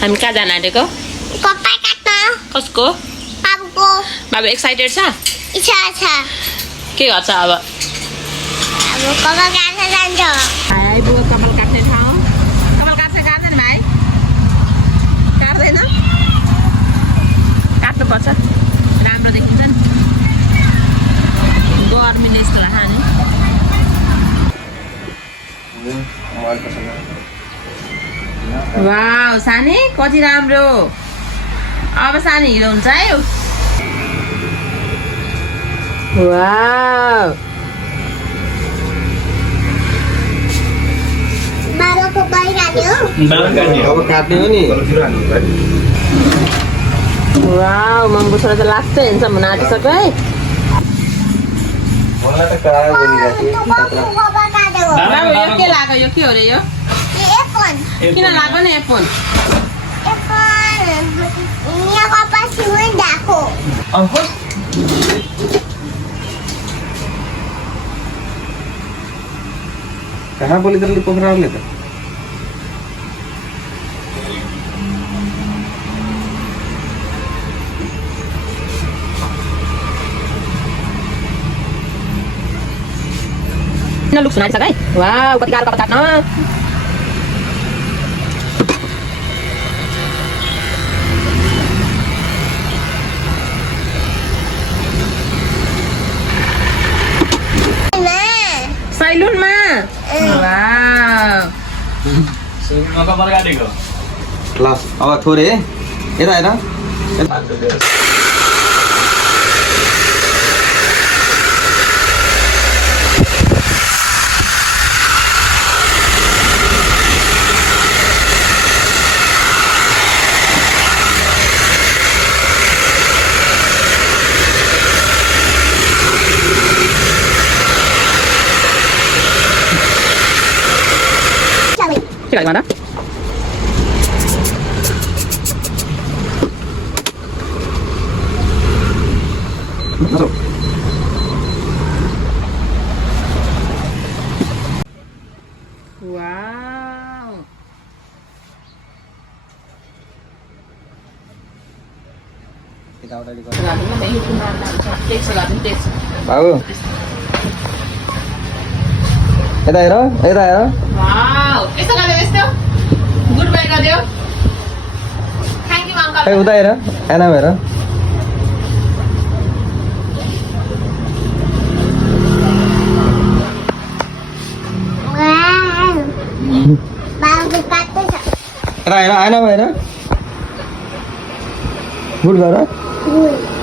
हामी कहाँ जान आँटेको कप्पा काट्न कसको बाबुको बाबु एक्साइटेड छ इच्छा छ के गर्छ अब अब कप्पा काट्न जान्छ भाइ बुवा कपाल काट्ने ठाउँ कपाल काट्दैन भाइ काट्दैन काट्नुपर्छ राम्रो देखिन्छ नि गर्मीले यस्तो हाने वाउ सानी कति राम्रो अब सानी हिरो हुन्छ है वाउ बाबाको गइराख्यो अब काट्ने हो नि वाउ मम्बु छोरा त लास्टै हेर्छ हुन आँटिसक्यो है मलाई त करायो बोलिरहेको कप्पा काट्यो बाबु यो के लाग्यो यो के हो रे यो एप्पल किन लाग्यो नि एप्पल यहाँ कप्पा सिउन ढाको कहाँ बोली तरले पोखराले त किन लुक्स सुनाइसक्यो है वाउ कति गाह्रो कपाल काट्न सैलुनमा वाउ सुरुमा कपाल काटेको ल अब थोरै यता हेर के लाग्यो मलाई वाउ बाबु यता हेर यता हेर वाउ यस्तो गर्दै यस्तो गुड बाई गर्दियो थ्यांक यू अंकल खै उता हेर एना हेर बाबुको काट्दैछ यता हेर आएन हेर गुड गर गुड